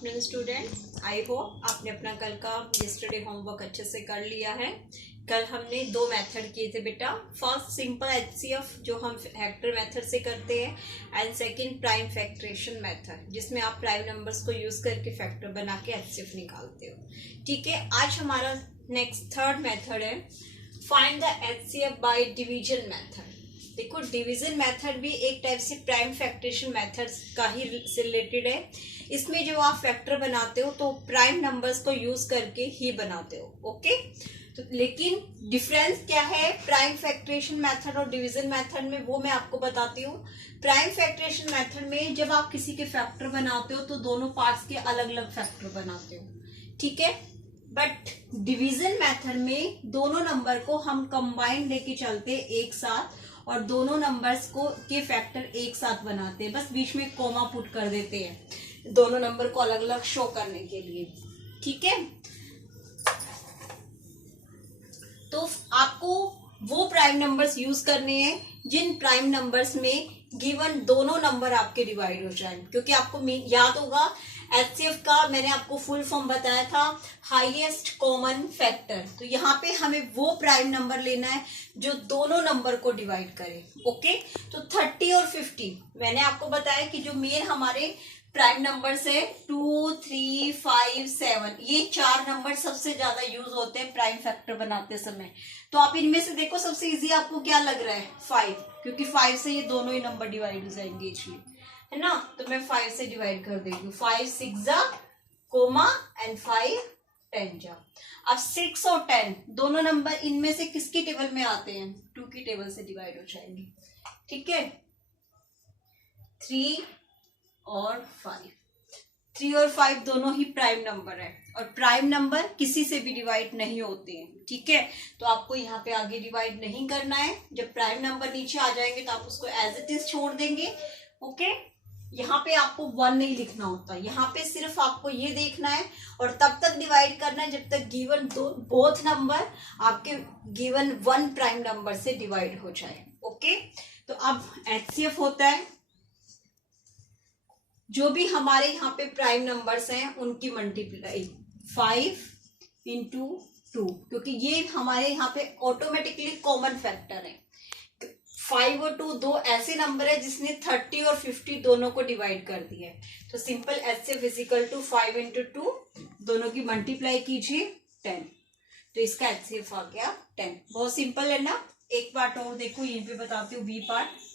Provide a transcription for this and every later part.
Afternoon student. I hope आपने अपना कल का यस्टरडे होमवर्क अच्छे से कर लिया है। कल हमने दो मेथड किए थे बेटा। फर्स्ट सिंपल एचसीएफ जो हम फैक्टर मेथड से करते हैं and second prime factorisation method जिसमें आप प्राइम नंबर्स को यूज करके फैक्टर बना के एचसीएफ निकालते हो। ठीक है, आज हमारा नेक्स्ट थर्ड मेथड है find the HCF by division method. देखो, डिवीजन मेथड भी एक टाइप से प्राइम फैक्टरेशन मेथड का ही से रिलेटेड है। इसमें जो आप फैक्टर बनाते हो तो प्राइम नंबर्स को यूज करके ही बनाते हो। ओके, तो लेकिन डिफरेंस क्या है प्राइम फैक्टरेशन मेथड और डिवीजन मेथड में, वो मैं आपको बताती हूँ। प्राइम फैक्टरेशन मेथड में जब आप किसी के फैक्टर बनाते हो तो दोनों पार्ट्स के अलग अलग फैक्टर बनाते हो, ठीक है। बट डिवीजन मेथड में दोनों नंबर को हम कंबाइंड लेके चलते एक साथ और दोनों नंबर्स को के फैक्टर एक साथ बनाते हैं। बस बीच में कोमा पुट कर देते हैं दोनों नंबर को अलग अलग शो करने के लिए, ठीक है। तो आपको वो प्राइम नंबर्स यूज करने हैं जिन प्राइम नंबर्स में गिवन दोनों नंबर आपके डिवाइड हो जाए, क्योंकि आपको याद होगा एचसीएफ का मैंने आपको फुल फॉर्म बताया था, हाईएस्ट कॉमन फैक्टर। तो यहाँ पे हमें वो प्राइम नंबर लेना है जो दोनों नंबर को डिवाइड करे। ओके, तो 30 और 50 मैंने आपको बताया कि जो मेन हमारे प्राइम नंबर्स है 2, 3, 5, 7, ये चार नंबर सबसे ज्यादा यूज होते हैं प्राइम फैक्टर बनाते समय। तो आप इनमें से देखो सबसे इजी आपको क्या लग रहा है 5, क्योंकि 5 से ये दोनों ही नंबर डिवाइड हो जाएंगे इसलिए, है ना। तो मैं 5 से डिवाइड कर देगी, 5 6 जा कोमा एंड 5 10 जा। अब 6 और 10 दोनों नंबर इनमें से किसकी टेबल में आते हैं? 2 की टेबल से डिवाइड हो जाएंगे, ठीक है। 3 और 5, 3 और 5 दोनों ही प्राइम नंबर है और प्राइम नंबर किसी से भी डिवाइड नहीं होते हैं, ठीक है। तो आपको यहाँ पे आगे डिवाइड नहीं करना है। जब प्राइम नंबर नीचे आ जाएंगे तो आप उसको एज इट इज छोड़ देंगे। ओके, यहाँ पे आपको 1 नहीं लिखना होता, यहाँ पे सिर्फ आपको ये देखना है और तब तक डिवाइड करना है जब तक गिवन बोथ नंबर आपके गिवन 1 प्राइम नंबर से डिवाइड हो जाए। ओके, तो अब एचसीएफ होता है जो भी हमारे यहाँ पे प्राइम नंबर्स हैं उनकी मल्टीप्लाई 5 इंटू 2, क्योंकि ये हमारे यहाँ पे ऑटोमेटिकली कॉमन फैक्टर है। 5 और 2 दो ऐसे नंबर है जिसने 30 और 50 दोनों को डिवाइड कर दिया है। तो simple HCF is equal to 5 into 2, दोनों की मल्टीप्लाई कीजिए 10, तो इसका एचसीएफ आ गया 10। बहुत सिंपल है ना। एक पार्ट और देखो, यहीं पे बताती हूँ बी पार्ट।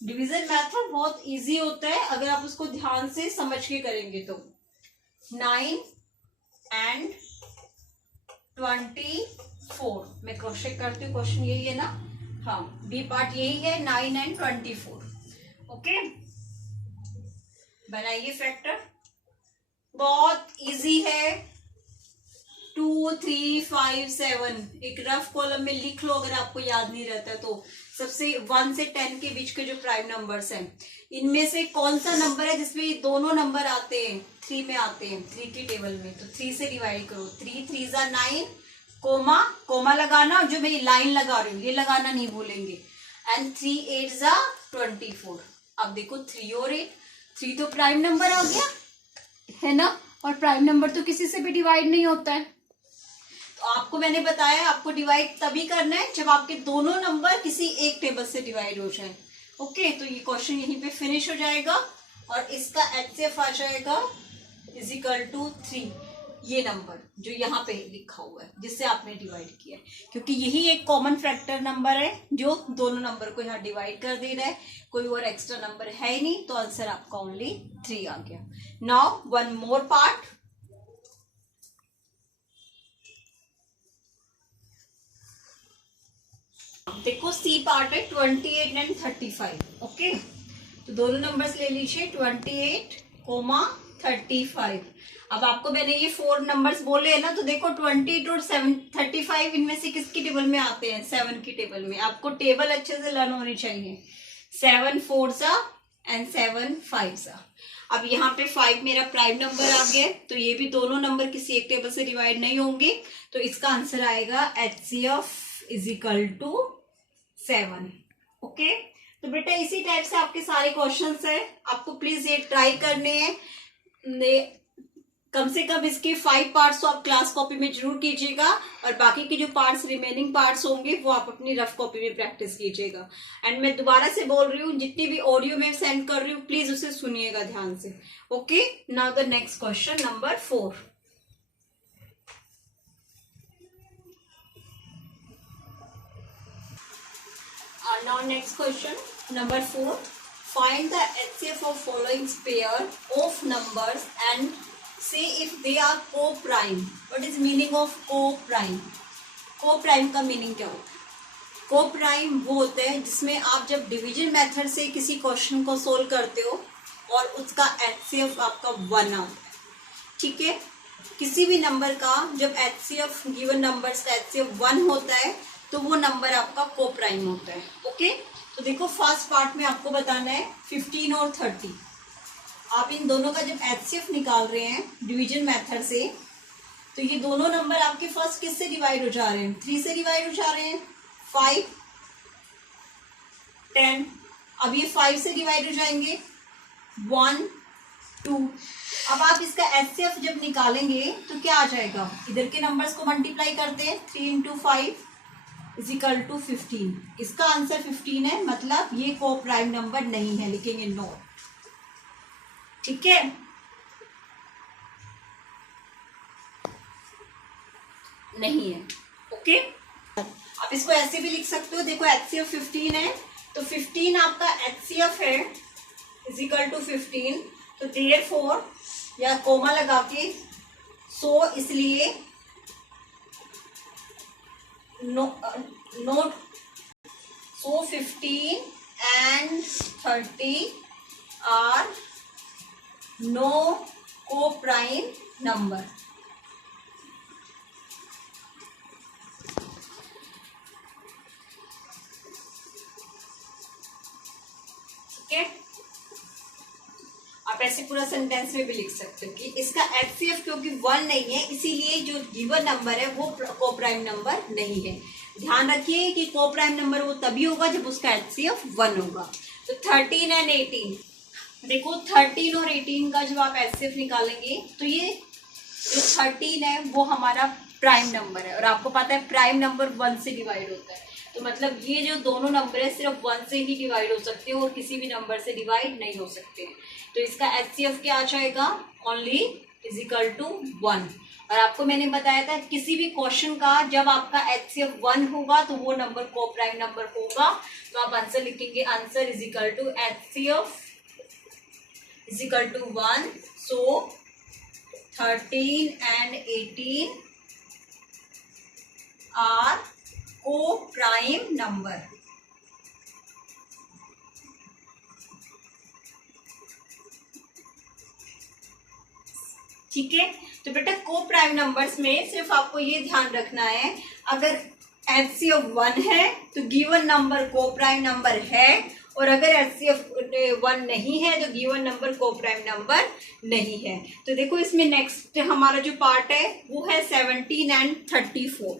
डिवीजन मेथड बहुत इजी होता है अगर आप उसको ध्यान से समझ के करेंगे तो। 9 एंड 24, मैं क्रॉस चेक करती हूँ, क्वेश्चन यही है ना। हाँ, बी पार्ट यही है, 9 एंड 24। ओके, बनाइए फैक्टर, बहुत इजी है। 2, 3, 5, 7 एक रफ कॉलम में लिख लो अगर आपको याद नहीं रहता तो। सबसे 1 से 10 के बीच के जो प्राइम नंबर्स हैं इनमें से कौन सा नंबर है जिसमें ये दोनों नंबर आते हैं? 3 में आते हैं, 3 की टेबल में। तो 3 से डिवाइड करो, 3 3 जा 9, कोमा कोमा लगाना, जो मैं लाइन लगा रही हूँ ये लगाना नहीं भूलेंगे, एंड 3 8 जा 24। अब देखो 3 और 8, 3 तो प्राइम नंबर आ गया है ना, और प्राइम नंबर तो किसी से भी डिवाइड नहीं होता है। तो आपको मैंने बताया आपको डिवाइड तभी करना है जब आपके दोनों नंबर किसी एक टेबल से डिवाइड हो जाए। ओके, तो ये क्वेश्चन यहीं पे फिनिश हो जाएगा और इसका एचसीएफ आ जाएगा इज इक्वल टू 3, ये नंबर जो यहाँ पे लिखा हुआ है जिससे आपने डिवाइड किया है, क्योंकि यही एक कॉमन फैक्टर नंबर है जो दोनों नंबर को यहाँ डिवाइड कर दे रहा है। कोई और एक्स्ट्रा नंबर है ही नहीं, तो आंसर आपका ओनली 3 आ गया। Now one more part. देखो सी पार्ट है 28 एंड 35। ओके, तो दोनों नंबर्स ले लीजिए 28 कोमा 35। अब आपको मैंने ये 4 नंबर्स बोले हैं ना, तो देखो 28 और 35 इनमें से किसकी टेबल में आते हैं? 7 की टेबल में। आपको टेबल अच्छे से लर्न होनी चाहिए। 7 4 सा एंड 7 5 सा। अब यहाँ पे 5 मेरा प्राइम नंबर आ गया, तो ये भी दोनों नंबर किसी एक टेबल से डिवाइड नहीं होंगे, तो इसका आंसर आएगा HCF is equal to 7। Okay, तो बेटा इसी टाइप से आपके सारे क्वेश्चंस है, आपको प्लीज ये ट्राई करने हैं। कम से कम इसके 5 पार्ट्स तो आप क्लास कॉपी में जरूर कीजिएगा, और बाकी के जो पार्ट्स रिमेनिंग पार्ट्स होंगे वो आप अपनी रफ कॉपी में प्रैक्टिस कीजिएगा। एंड मैं दोबारा से बोल रही हूँ, जितनी भी ऑडियो में सेंड कर रही हूँ प्लीज उसे सुनिएगा ध्यान से। Okay, now the next question number 4। Now next question number 4. Find the HCF of following pair of numbers and say if they are co-prime. What is meaning of co-prime? Co-prime का meaning क्या होता है? Co-prime वो होते हैं जिसमें आप जब डिवीजन मेथड से किसी क्वेश्चन को सोल्व करते हो और उसका HCF आपका 1 आता है, ठीक है। किसी भी नंबर का जब HCF गिवन नंबर्स का HCF 1 होता है तो वो नंबर आपका को प्राइम होता है। ओके, तो देखो फर्स्ट पार्ट में आपको बताना है 15 और 30। आप इन दोनों का जब HCF निकाल रहे हैं डिवीजन मेथड से, तो ये दोनों नंबर आपके फर्स्ट किससे डिवाइड हो जा रहे हैं? 3 से डिवाइड हो जा रहे हैं। 5, 10। अब ये 5 से डिवाइड हो जाएंगे 1, 2। अब आप इसका HCF जब निकालेंगे तो क्या आ जाएगा? इधर के नंबर्स को मल्टीप्लाई करते हैं, 3 × 5 = 15। इसका आंसर 15 है, मतलब ये को प्राइम नंबर नहीं है, लिखेंगे नो। ठीक है, नहीं है। ओके, आप इसको ऐसे भी लिख सकते हो, देखो HCF 15 है तो 15 आपका HCF है = 15, तो therefore या कोमा लगा के सो, इसलिए note so 15 and 30 are no co-prime number। ठीक है, आप ऐसे पूरा सेंटेंस में भी लिख सकते हो कि इसका HCF क्योंकि 1 नहीं है इसीलिए जो गिवन नंबर है वो को प्राइम नंबर नहीं है। ध्यान रखिए कि को प्राइम नंबर वो तभी होगा जब उसका HCF 1 होगा। तो 13 और 18, देखो 13 और 18 का जब आप HCF निकालेंगे तो ये जो 13 है वो हमारा प्राइम नंबर है, और आपको पता है प्राइम नंबर 1 से डिवाइड होता है, तो मतलब ये जो दोनों नंबर है सिर्फ 1 से ही डिवाइड हो सकते हैं और किसी भी नंबर से डिवाइड नहीं हो सकते। तो इसका HCF क्या आ जाएगा? ओनली = 1। और आपको मैंने बताया था किसी भी क्वेश्चन का जब आपका HCF 1 होगा तो वो नंबर को प्राइम नंबर होगा, तो आप आंसर लिखेंगे, answer HCF = 1। So 13 and 18 are co-prime number। ठीक है, तो बेटा को प्राइम नंबर्स में सिर्फ आपको ये ध्यान रखना है, अगर HCF 1 है तो गिवन नंबर को प्राइम नंबर है, और अगर HCF 1 नहीं है तो गिवन नंबर को प्राइम नंबर नहीं है। तो देखो इसमें नेक्स्ट हमारा जो पार्ट है वो है 17 and 34।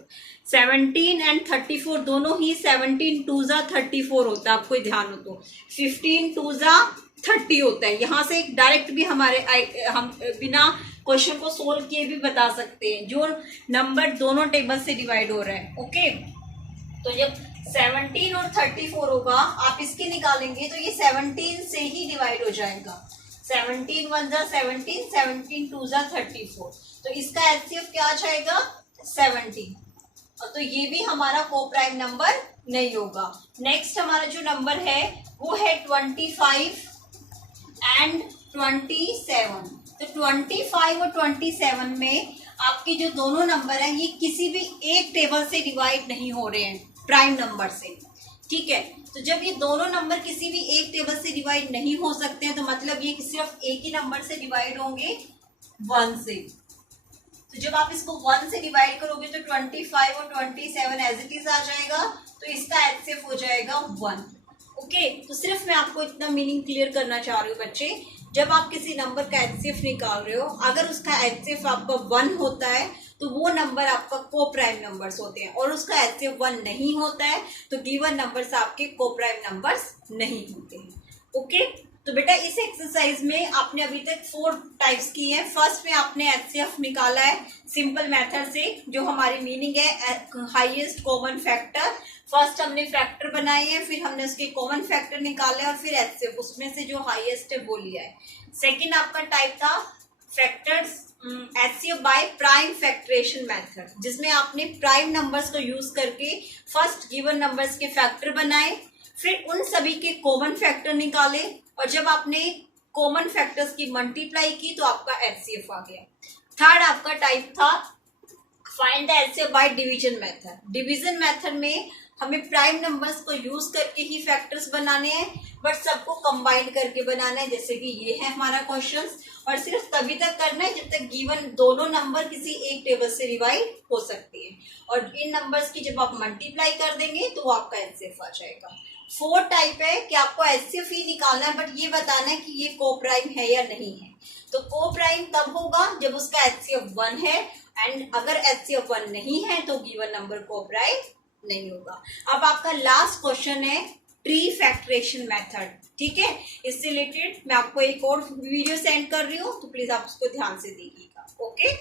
17 and 34 दोनों ही 17 2 × 34 होता है, आपको ध्यान हो तो 15 2 × 30 होता है। यहाँ से डायरेक्ट भी हम बिना क्वेश्चन को सोल्व किए भी बता सकते हैं जो नंबर दोनों टेबल से डिवाइड हो रहा है। ओके, तो जब 17 और 34 होगा आप इसके निकालेंगे तो ये 17 से ही डिवाइड हो जाएगा। 17 1 × 17, 17 2 × 34, तो इसका HCF क्या आ जाएगा? 17। और तो ये भी हमारा को प्राइम नंबर नहीं होगा। नेक्स्ट हमारा जो नंबर है वो है 25 and 27। तो 25 और 27 में आपके जो दोनों नंबर हैं ये किसी भी एक टेबल से डिवाइड नहीं हो रहे हैं प्राइम नंबर से। ठीक है, तो जब ये दोनों नंबर किसी भी एक टेबल से डिवाइड नहीं हो सकते हैं तो मतलब ये सिर्फ एक ही नंबर से डिवाइड होंगे, 1 से। तो जब आप इसको 1 से डिवाइड करोगे तो 25 और 27 एज इट इज आ जाएगा, तो इसका HCF हो जाएगा 1। ओके, तो सिर्फ मैं आपको इतना मीनिंग क्लियर करना चाह रही हूँ बच्चे, जब आप किसी नंबर का HCF निकाल रहे हो अगर उसका HCF आपका 1 होता है तो वो नंबर आपका को प्राइम नंबर्स होते हैं, और उसका HCF 1 नहीं होता है तो गिवन नंबर्स आपके को प्राइम नंबर्स नहीं होते हैं। ओके, तो बेटा इस एक्सरसाइज में आपने अभी तक 4 टाइप्स की हैं। फर्स्ट में आपने एचसीएफ निकाला है सिंपल मेथड से, जो हमारी मीनिंग है हाईएस्ट कॉमन फैक्टर। फर्स्ट हमने फैक्टर बनाए हैं, फिर हमने उसके कॉमन फैक्टर निकाले और फिर एचसीएफ, उसमें से जो हाईएस्ट है वो लिया है। सेकेंड आपका टाइप था factors HCF by prime factorisation method, जिसमें आपने प्राइम नंबर्स को यूज करके फर्स्ट गिवन नंबर्स के फैक्टर बनाए, फिर उन सभी के कॉमन फैक्टर निकाले, और जब आपने कॉमन फैक्टर्स की मल्टीप्लाई की तो आपका एचसीएफ आ गया। थर्ड आपका टाइप था find the HCF by division method. Division method में हमें प्राइम नंबर्स को यूज करके ही फैक्टर्स बनाने हैं, बट सबको कंबाइन करके बनाना है, जैसे कि ये है हमारा क्वेश्चन। और सिर्फ तभी तक करना है जब तक गिवन दोनों नंबर किसी एक टेबल से डिवाइड हो सकती है, और इन नंबर्स की जब आप मल्टीप्लाई कर देंगे तो वो आपका एचसीएफ आ जाएगा। फोर्थ टाइप है कि आपको एचसीएफ ही निकालना है, बट ये बताना है कि ये को प्राइम है या नहीं है। तो को प्राइम तब होगा जब उसका एचसीएफ 1 है, एंड अगर एचसीएफ 1 नहीं है तो गिवन नंबर को प्राइम नहीं होगा। अब आपका लास्ट क्वेश्चन है ट्री फैक्टरेशन मेथड, ठीक है। इससे रिलेटेड मैं आपको एक और वीडियो सेंड कर रही हूँ, तो प्लीज आप उसको ध्यान से देखिएगा। ओके।